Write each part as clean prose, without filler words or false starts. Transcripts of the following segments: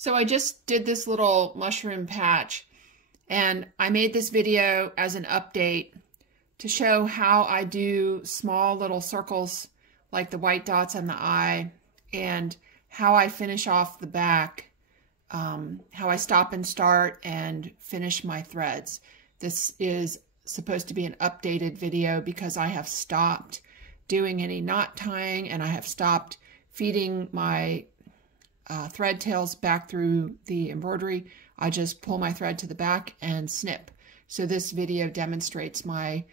So I just did this little mushroom patch, and I made this video as an update to show how I do small little circles like the white dots on the eye, and how I finish off the back, how I stop and start and finish my threads. This is supposed to be an updated video because I have stopped doing any knot tying, and I have stopped feeding my thread tails back through the embroidery. I just pull my thread to the back and snip. So this video demonstrates my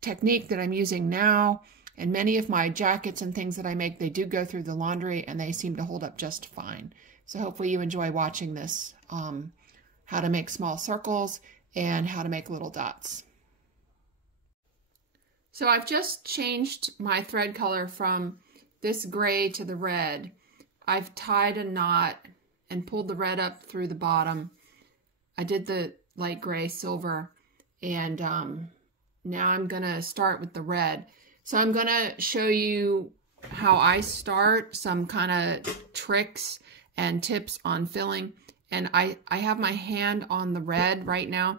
technique that I'm using now, and many of my jackets and things that I make, they do go through the laundry and they seem to hold up just fine. So hopefully you enjoy watching this, how to make small circles and how to make little dots. So I've just changed my thread color from this gray to the red. I've tied a knot and pulled the red up through the bottom. I did the light gray silver, and now I'm gonna start with the red. So I'm gonna show you how I start, some kind of tricks and tips on filling. And I have my hand on the red right now,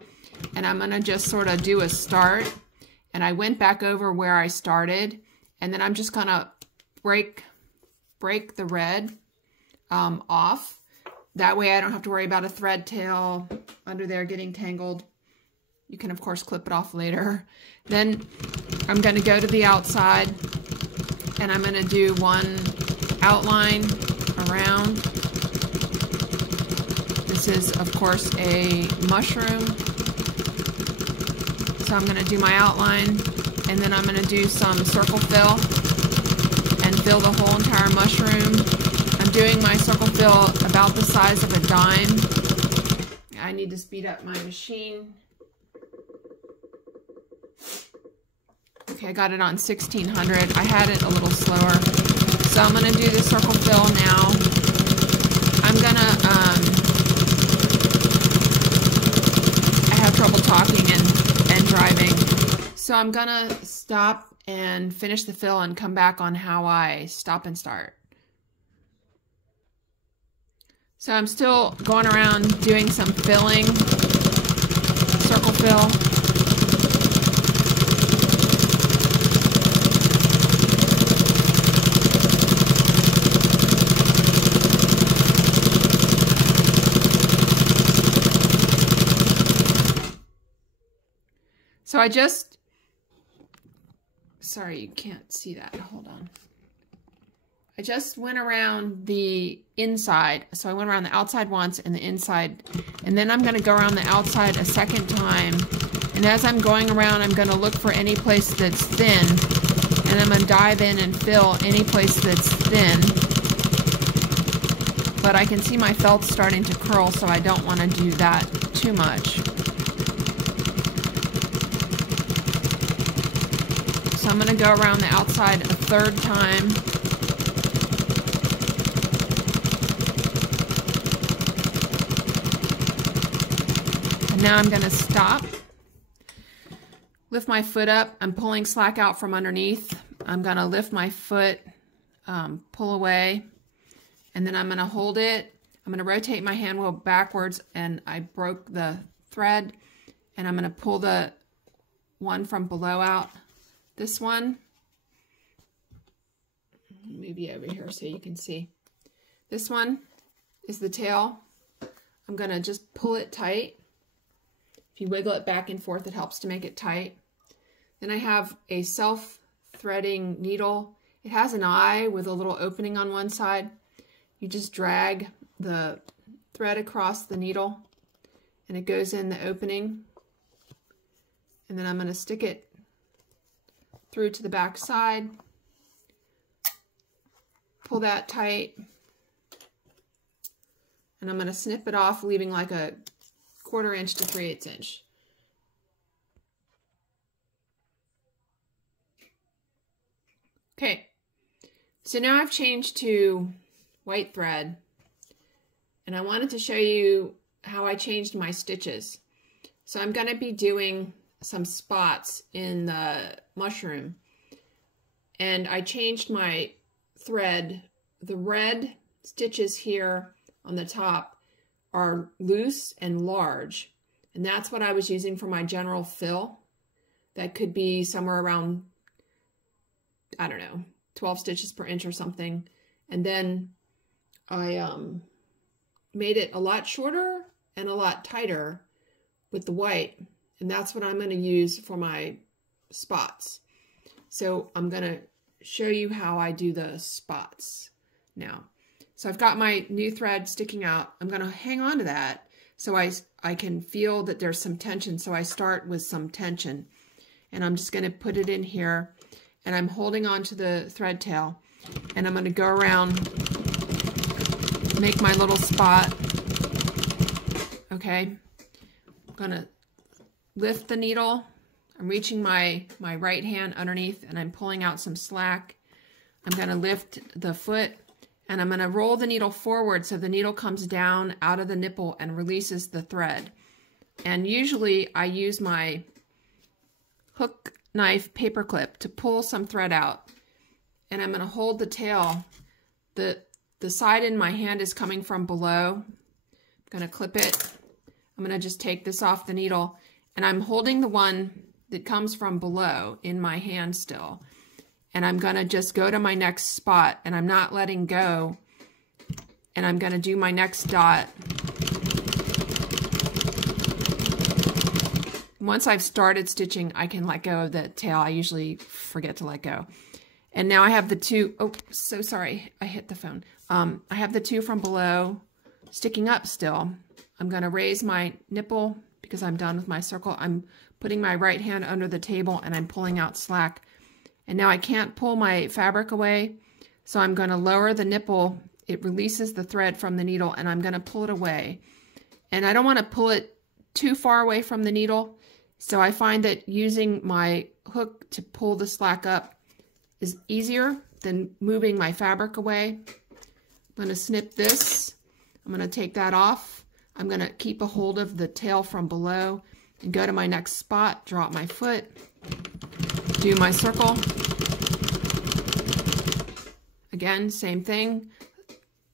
and I'm gonna just sort of do a start. And I went back over where I started, and then I'm just gonna break the red off. That way I don't have to worry about a thread tail under there getting tangled. You can of course clip it off later. Then I'm going to go to the outside, and I'm going to do one outline around. This is of course a mushroom. So I'm going to do my outline, and then I'm going to do some circle fill and fill the whole entire mushroom. I'm doing my circle fill about the size of a dime. I need to speed up my machine. Okay, I got it on 1600. I had it a little slower. So I'm going to do the circle fill now. I'm going to, I have trouble talking and driving. So I'm going to stop and finish the fill and come back on how I stop and start. So I'm still going around doing some filling, circle fill. So sorry, you can't see that, hold on. I just went around the inside. So I went around the outside once and the inside, and then I'm going to go around the outside a second time. And as I'm going around, I'm going to look for any place that's thin, and I'm going to dive in and fill any place that's thin. But I can see my felt starting to curl, so I don't want to do that too much. So I'm going to go around the outside a third time. Now I'm going to stop, lift my foot up. I'm pulling slack out from underneath. I'm going to lift my foot, pull away, and then I'm going to hold it. I'm going to rotate my hand wheel backwards, and I broke the thread, and I'm going to pull the one from below out. This one, maybe over here so you can see. This one is the tail. I'm going to just pull it tight. If you wiggle it back and forth, it helps to make it tight. Then I have a self-threading needle. It has an eye with a little opening on one side. You just drag the thread across the needle, and it goes in the opening. And then I'm going to stick it through to the back side. Pull that tight. And I'm going to snip it off, leaving like a 1/4 inch to 3/8 inch. Okay, so now I've changed to white thread, and I wanted to show you how I changed my stitches. So I'm going to be doing some spots in the mushroom, and I changed my thread. The red stitches here on the top are loose and large. And that's what I was using for my general fill. That could be somewhere around, I don't know, 12 stitches per inch or something. And then I made it a lot shorter and a lot tighter with the white. And that's what I'm going to use for my spots. So I'm going to show you how I do the spots now. So I've got my new thread sticking out. I'm going to hang on to that so I can feel that there's some tension. So I start with some tension. And I'm just going to put it in here. And I'm holding on to the thread tail. And I'm going to go around, make my little spot. Okay. I'm going to lift the needle. I'm reaching my right hand underneath and I'm pulling out some slack. I'm going to lift the foot and I'm going to roll the needle forward so the needle comes down out of the nipple and releases the thread. And usually I use my hook knife paper clip to pull some thread out. And I'm going to hold the tail. The side in my hand is coming from below. I'm going to clip it. I'm going to just take this off the needle. And I'm holding the one that comes from below in my hand still. And I'm going to just go to my next spot. And I'm not letting go. And I'm going to do my next dot. Once I've started stitching, I can let go of the tail. I usually forget to let go. And now I have the two, oh, so sorry, I hit the phone. I have the two from below sticking up still. I'm going to raise my nipple because I'm done with my circle. I'm putting my right hand under the table and I'm pulling out slack. And now I can't pull my fabric away, so I'm going to lower the nipple. It releases the thread from the needle and I'm going to pull it away. And I don't want to pull it too far away from the needle. So I find that using my hook to pull the slack up is easier than moving my fabric away. I'm going to snip this. I'm going to take that off. I'm going to keep a hold of the tail from below and go to my next spot, drop my foot, do my circle. Again, same thing.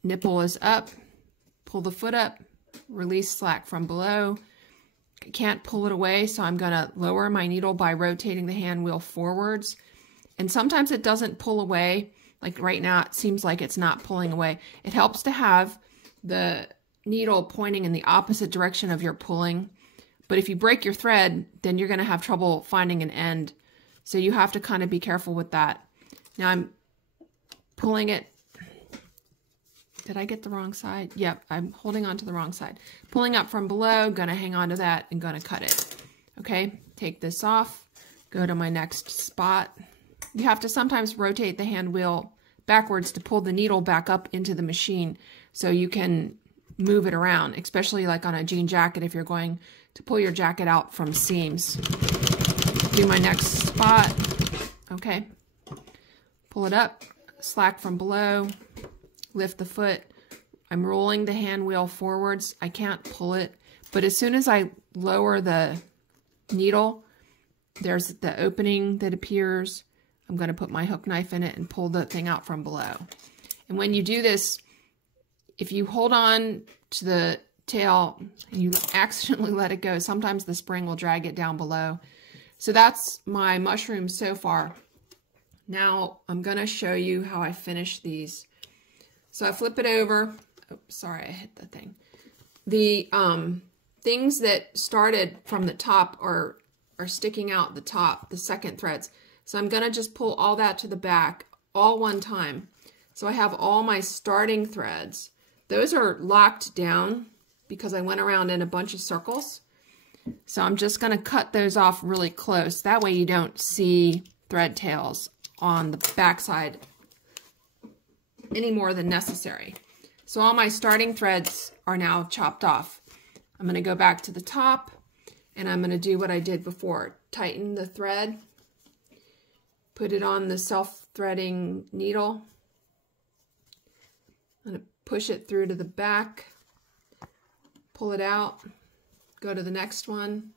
Nipple is up, pull the foot up, release slack from below. I can't pull it away, so I'm going to lower my needle by rotating the hand wheel forwards. And sometimes it doesn't pull away. Like right now, it seems like it's not pulling away. It helps to have the needle pointing in the opposite direction of your pulling. But if you break your thread, then you're going to have trouble finding an end. So you have to kind of be careful with that. Now I'm pulling it. Did I get the wrong side? Yep, I'm holding on to the wrong side. Pulling up from below, gonna hang on to that and gonna cut it. Okay, take this off, go to my next spot. You have to sometimes rotate the hand wheel backwards to pull the needle back up into the machine so you can move it around, especially like on a jean jacket if you're going to pull your jacket out from seams. Do my next spot. Okay, pull it up, slack from below, lift the foot. I'm rolling the hand wheel forwards. I can't pull it, but as soon as I lower the needle, there's the opening that appears. I'm going to put my hook knife in it and pull the thing out from below. And when you do this, if you hold on to the tail and you accidentally let it go, sometimes the spring will drag it down below. So that's my mushroom so far. Now I'm going to show you how I finish these. So I flip it over. Oh, sorry, I hit the thing. The things that started from the top are sticking out the top, the second threads. So I'm going to just pull all that to the back all one time. So I have all my starting threads. Those are locked down because I went around in a bunch of circles. So I'm just going to cut those off really close. That way you don't see thread tails on the back side any more than necessary. So all my starting threads are now chopped off. I'm going to go back to the top and I'm going to do what I did before. Tighten the thread, put it on the self-threading needle. I'm going to push it through to the back, pull it out, go to the next one,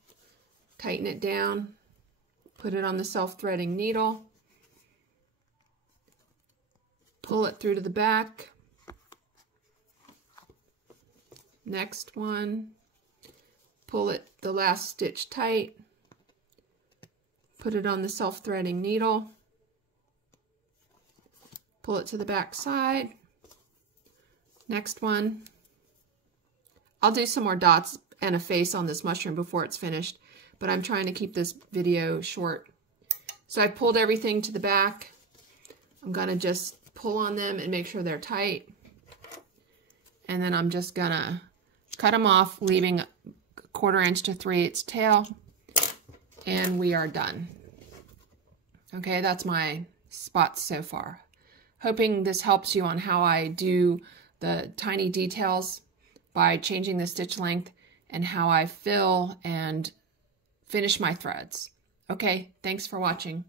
tighten it down, put it on the self-threading needle, pull it through to the back, Next one, pull it the last stitch tight, put it on the self-threading needle, pull it to the back side. Next one. I'll do some more dots and a face on this mushroom before it's finished, but I'm trying to keep this video short. So I pulled everything to the back. I'm gonna just pull on them and make sure they're tight. And then I'm just gonna cut them off, leaving a 1/4 inch to 3/8 tail, and we are done. Okay, that's my spots so far. Hoping this helps you on how I do the tiny details by changing the stitch length and how I fill and finish my threads. Okay, thanks for watching.